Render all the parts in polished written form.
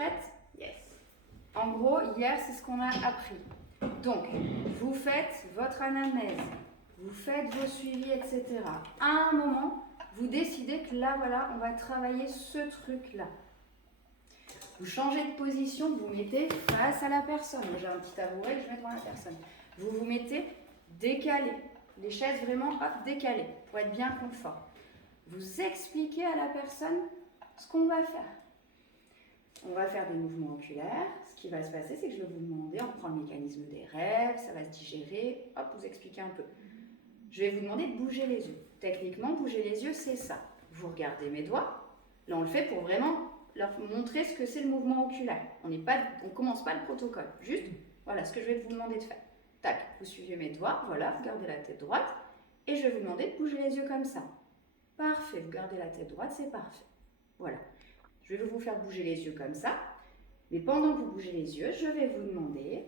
prête? Yes. En gros, hier, c'est ce qu'on a appris. Donc, vous faites votre anamnèse, vous faites vos suivis, etc. À un moment, vous décidez que là, voilà, on va travailler ce truc-là. Vous changez de position, vous mettez face à la personne. J'ai un petit tabouret que je mets devant la personne. Vous vous mettez décalé, les chaises vraiment décalées pour être bien confort. Vous expliquez à la personne ce qu'on va faire. On va faire des mouvements oculaires. Ce qui va se passer, c'est que je vais vous demander, on prend le mécanisme des rêves, ça va se digérer, hop, vous expliquez un peu. Je vais vous demander de bouger les yeux. Techniquement, bouger les yeux, c'est ça. Vous regardez mes doigts. Là, on le fait pour vraiment leur montrer ce que c'est le mouvement oculaire. On ne commence pas le protocole. Juste, voilà ce que je vais vous demander de faire. Tac, vous suivez mes doigts, voilà, vous gardez la tête droite. Et je vais vous demander de bouger les yeux comme ça. Parfait, vous gardez la tête droite, c'est parfait. Voilà. Je vais vous faire bouger les yeux comme ça. Mais pendant que vous bougez les yeux, je vais vous demander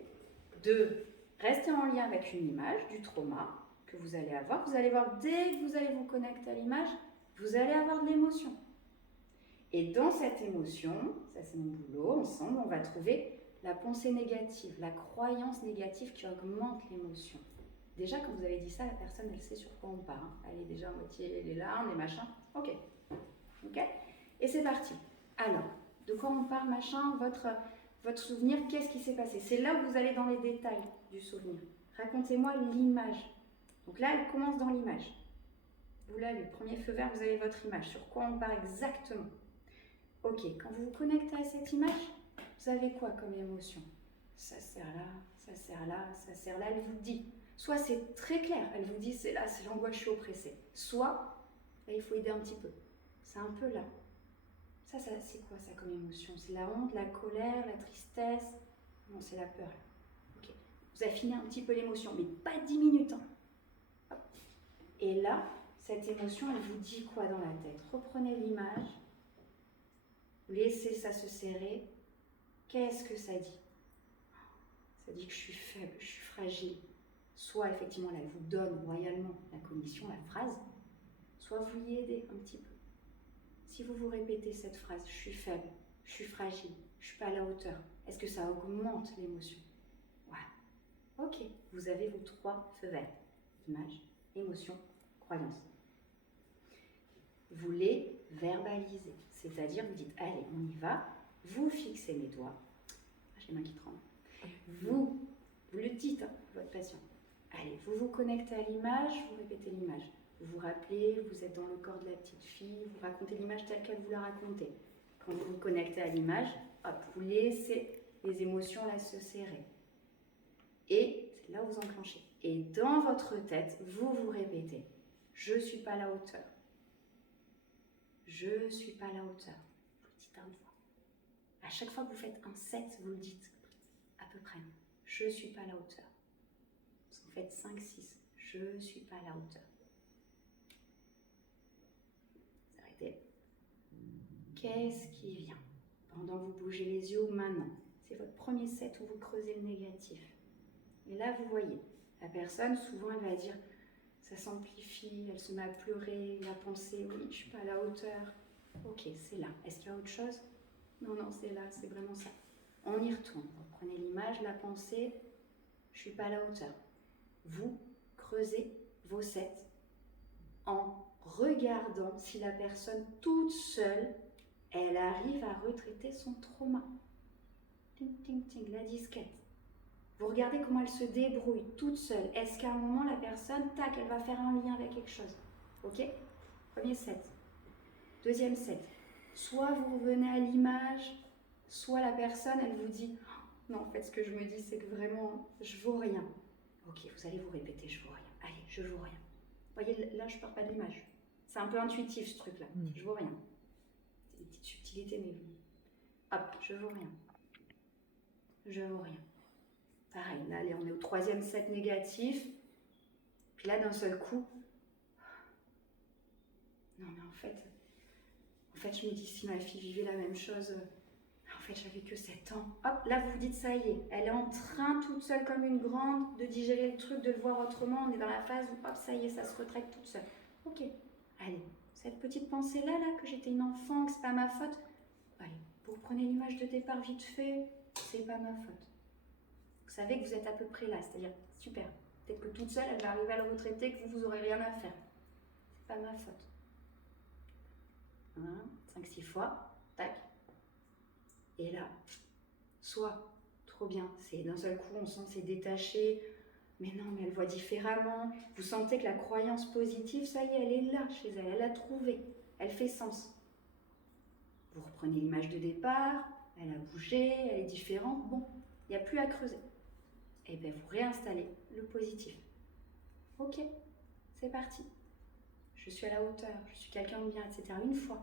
de rester en lien avec une image du trauma que vous allez avoir. Vous allez voir, dès que vous allez vous connecter à l'image, vous allez avoir de l'émotion. Et dans cette émotion, ça c'est mon boulot, ensemble, on va trouver la pensée négative, la croyance négative qui augmente l'émotion. Déjà, quand vous avez dit ça, la personne, elle sait sur quoi on part. Hein. Elle est déjà à moitié les larmes, les machins. Ok. Ok. Et c'est parti. Alors, de quoi on parle, machin, votre souvenir, qu'est-ce qui s'est passé? C'est là où vous allez dans les détails du souvenir. Racontez-moi l'image. Donc là, elle commence dans l'image. Vous l'avez, premier feu vert, vous avez votre image. Sur quoi on part exactement? Ok, quand vous vous connectez à cette image, vous avez quoi comme émotion? Ça sert là, ça sert là, ça sert là, elle vous dit. Soit c'est très clair, elle vous dit c'est là, c'est l'angoisse, je suis oppressée. Soit, là il faut aider un petit peu. C'est un peu là. Ça c'est quoi ça comme émotion? C'est la honte, la colère, la tristesse? Non, c'est la peur. Ok, vous affinez un petit peu l'émotion, mais pas 10 minutes. Hein. Et là, cette émotion, elle vous dit quoi dans la tête? Reprenez l'image. Laissez ça se serrer. Qu'est-ce que ça dit? Ça dit que je suis faible, je suis fragile. Soit effectivement, là, elle vous donne royalement la cognition, la phrase, soit vous y aidez un petit peu. Si vous vous répétez cette phrase, je suis faible, je suis fragile, je ne suis pas à la hauteur, est-ce que ça augmente l'émotion? Ouais. Ok, vous avez vos 3 feux verts. Image, émotion, croyance. Vous les verbalisez, c'est-à-dire vous dites, allez, on y va, vous fixez mes doigts, j'ai les mains qui tremblent, vous le dites, hein, votre patient, allez, vous vous connectez à l'image, vous répétez l'image, vous vous rappelez, vous êtes dans le corps de la petite fille, vous racontez l'image telle qu'elle vous la racontez. Quand vous vous connectez à l'image, hop, vous laissez les émotions là se serrer. Et c'est là où vous enclenchez. Et dans votre tête, vous vous répétez, je ne suis pas à la hauteur. Je ne suis pas à la hauteur. Vous le dites à haute voix. À chaque fois que vous faites un 7, vous le dites à peu près. Je ne suis pas à la hauteur. Vous faites 5, 6. Je ne suis pas à la hauteur. Vous arrêtez. Qu'est-ce qui vient? Pendant que vous bougez les yeux ou maintenant. C'est votre premier 7 où vous creusez le négatif. Et là, vous voyez, la personne, souvent, elle va dire... Ça s'amplifie, elle se met à pleurer, la pensée, oui, je ne suis pas à la hauteur. Ok, c'est là. Est-ce qu'il y a autre chose? Non, non, c'est là, c'est vraiment ça. On y retourne. Vous prenez l'image, la pensée, je ne suis pas à la hauteur. Vous creusez vos 7 en regardant si la personne toute seule, elle arrive à retraiter son trauma. Ting, ting, ting, la disquette. Vous regardez comment elle se débrouille toute seule. Est-ce qu'à un moment, la personne, tac, elle va faire un lien avec quelque chose? Ok? Premier 7. Deuxième 7. Soit vous revenez à l'image, soit la personne, elle vous dit « Non, en fait, ce que je me dis, c'est que vraiment, je vaux rien. » Ok, vous allez vous répéter « Je vaux rien. » Allez, je vaux rien. Vous voyez, là, je ne pars pas de l'image. C'est un peu intuitif, ce truc-là. Je vaux rien. C'est des petites subtilités, mais... Hop, je vaux rien. Je vaux rien. Pareil, là, on est au 3e 7 négatif. Puis là, d'un seul coup, non, mais en fait, je me dis, si ma fille vivait la même chose, en fait, j'avais que 7 ans. Hop, là, vous vous dites, ça y est, elle est en train, toute seule comme une grande, de digérer le truc, de le voir autrement. On est dans la phase où, hop, ça y est, ça se retraite toute seule. Ok, allez, cette petite pensée-là, que j'étais une enfant, que c'est pas ma faute, allez, Vous reprenez l'image de départ vite fait, c'est pas ma faute. Vous savez que vous êtes à peu près là, c'est-à-dire, super. Peut-être que toute seule, elle va arriver à le retraiter, que vous aurez rien à faire. C'est pas ma faute. 5-6 fois, tac. Et là, soit, trop bien, c'est d'un seul coup, on sent que c'est détaché, mais non, mais elle voit différemment. Vous sentez que la croyance positive, ça y est, elle est là chez elle, elle l'a trouvée, elle fait sens. Vous reprenez l'image de départ, elle a bougé, elle est différente, bon, il n'y a plus à creuser. Et bien vous réinstallez le positif. Ok, c'est parti. Je suis à la hauteur, je suis quelqu'un de bien, etc. Une fois.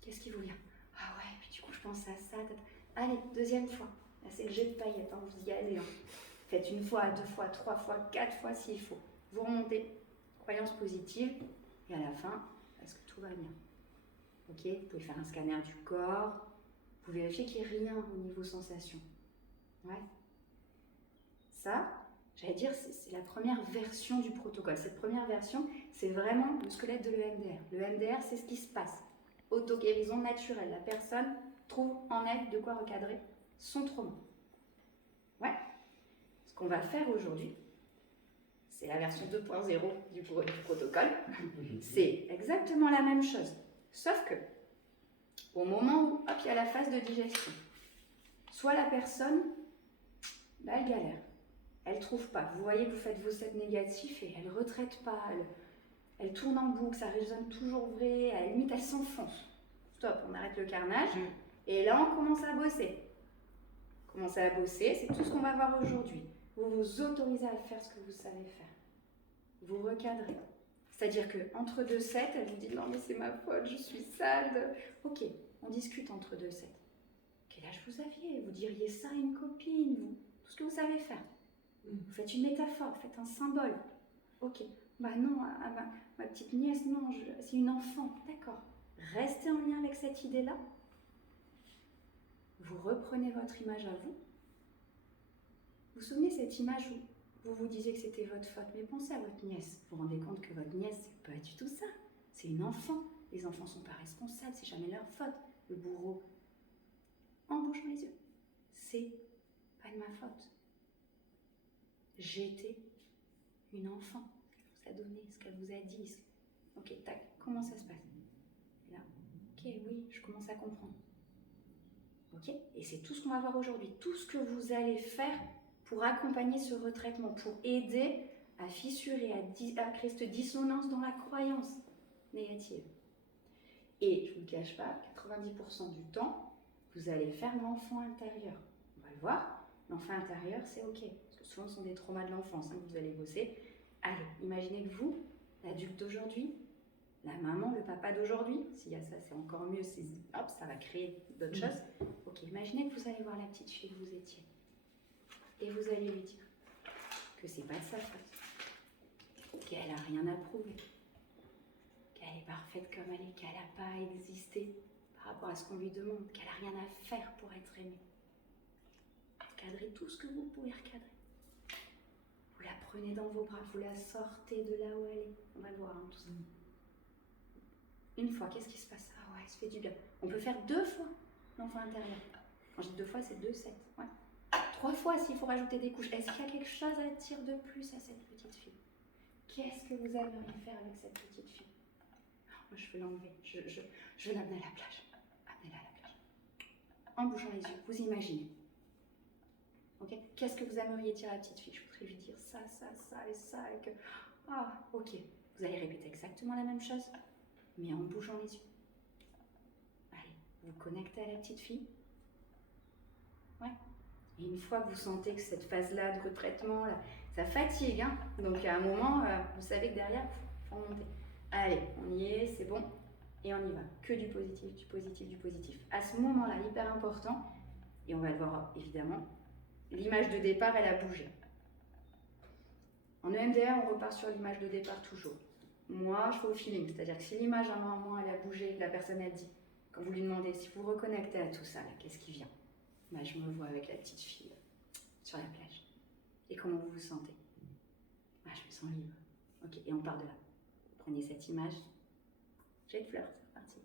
Qu'est-ce qui vous vient? Ah ouais, puis du coup je pense à ça. Allez, deuxième fois. Là c'est le jet de paillettes, vous y allez. Faites une fois, 2 fois, 3 fois, 4 fois s'il faut. Vous remontez, croyance positive, et à la fin, est-ce que tout va bien? Ok, vous pouvez faire un scanner du corps, vous vérifiez qu'il n'y ait rien au niveau sensation. Ouais. Ça, j'allais dire, c'est la première version du protocole. Cette première version, c'est vraiment le squelette de l'EMDR. L'EMDR, c'est ce qui se passe. Auto-guérison naturelle. La personne trouve en elle de quoi recadrer son trauma. Ouais. Ce qu'on va faire aujourd'hui, c'est la version 2.0 du protocole. C'est exactement la même chose. Sauf que, au moment où, hop, il y a la phase de digestion, soit la personne, là, elle galère. Elle ne trouve pas. Vous voyez que vous faites vos sets négatifs et elle ne retraite pas. Elle tourne en boucle, ça résonne toujours vrai. À la limite, elle s'enfonce. Stop, on arrête le carnage. Et là, on commence à bosser. Commencer à bosser, c'est tout ce qu'on va voir aujourd'hui. Vous vous autorisez à faire ce que vous savez faire. Vous recadrez. C'est-à-dire qu'entre deux sets, elle vous dit non mais c'est ma faute, je suis sale. Ok, on discute entre deux sets. Quel âge vous aviez? Vous diriez ça à une copine, vous. Tout ce que vous savez faire. Vous faites une métaphore, vous faites un symbole. Ok, bah non, à ma petite nièce, non, c'est une enfant. D'accord. Restez en lien avec cette idée-là. Vous reprenez votre image à vous. Vous vous souvenez cette image où vous vous disiez que c'était votre faute, mais pensez à votre nièce. Vous vous rendez compte que votre nièce, c'est pas du tout ça. C'est une enfant. Les enfants sont pas responsables, c'est jamais leur faute. Le bourreau, en bouchant les yeux, c'est pas de ma faute. J'étais une enfant. Ce qu'elle vous a donné, ce qu'elle vous a dit. Ok, tac, comment ça se passe? Et là, ok, oui, je commence à comprendre. Ok, et c'est tout ce qu'on va voir aujourd'hui. Tout ce que vous allez faire pour accompagner ce retraitement, pour aider à fissurer, à créer cette dissonance dans la croyance négative. Et je ne vous le cache pas, 90% du temps, vous allez faire l'enfant intérieur. On va le voir. L'enfant intérieur, c'est ok. Parce que souvent, ce sont des traumas de l'enfance que vous allez bosser. Allez, imaginez que vous, l'adulte d'aujourd'hui, la maman, le papa d'aujourd'hui, s'il y a ça, c'est encore mieux. Hop, ça va créer d'autres choses. Ok, imaginez que vous allez voir la petite fille que vous étiez. Et vous allez lui dire que c'est pas de sa faute. Qu'elle n'a rien à prouver. Qu'elle est parfaite comme elle est. Qu'elle n'a pas à exister par rapport à ce qu'on lui demande. Qu'elle n'a rien à faire pour être aimée. Recadrez tout ce que vous pouvez recadrer. Vous la prenez dans vos bras, vous la sortez de là où elle est. On va le voir, tout ça. Une fois, qu'est-ce qui se passe? Ah ouais, ça fait du bien. On peut faire 2 fois l'enfant intérieur. Quand je dis 2 fois, c'est 2 sets. Ouais. 3 fois s'il faut rajouter des couches. Est-ce qu'il y a quelque chose à dire de plus à cette petite fille? Qu'est-ce que vous aimeriez faire avec cette petite fille? Moi, je veux l'enlever. Je veux l'amener à la plage. Amenez-la à la plage. En bougeant les yeux, vous imaginez. Ok, qu'est-ce que vous aimeriez dire à la petite fille? Je voudrais lui dire ça, ça, ça et ça. Et que... Ah, ok. Vous allez répéter exactement la même chose, mais en bougeant les yeux. Allez, vous connectez à la petite fille. Ouais. Et une fois que vous sentez que cette phase-là de retraitement, là, ça fatigue, hein, donc à un moment, vous savez que derrière, il faut remonter. Allez, on y est, c'est bon, et on y va. Que du positif, du positif, du positif. À ce moment-là, hyper important, et on va le voir évidemment, l'image de départ, elle a bougé. En EMDR, on repart sur l'image de départ toujours. Moi, je fais au feeling, c'est-à-dire que si l'image à un moment, elle a bougé, la personne a dit, quand vous lui demandez, si vous reconnectez à tout ça, là, qu'est-ce qui vient? Bah, je me vois avec la petite fille sur la plage. Et comment vous vous sentez? Ah, je me sens libre. Ok, et on part de là. Prenez cette image. Jet de fleurs, c'est parti.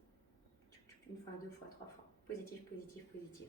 Une fois, 2 fois, 3 fois. positif, positif, positif.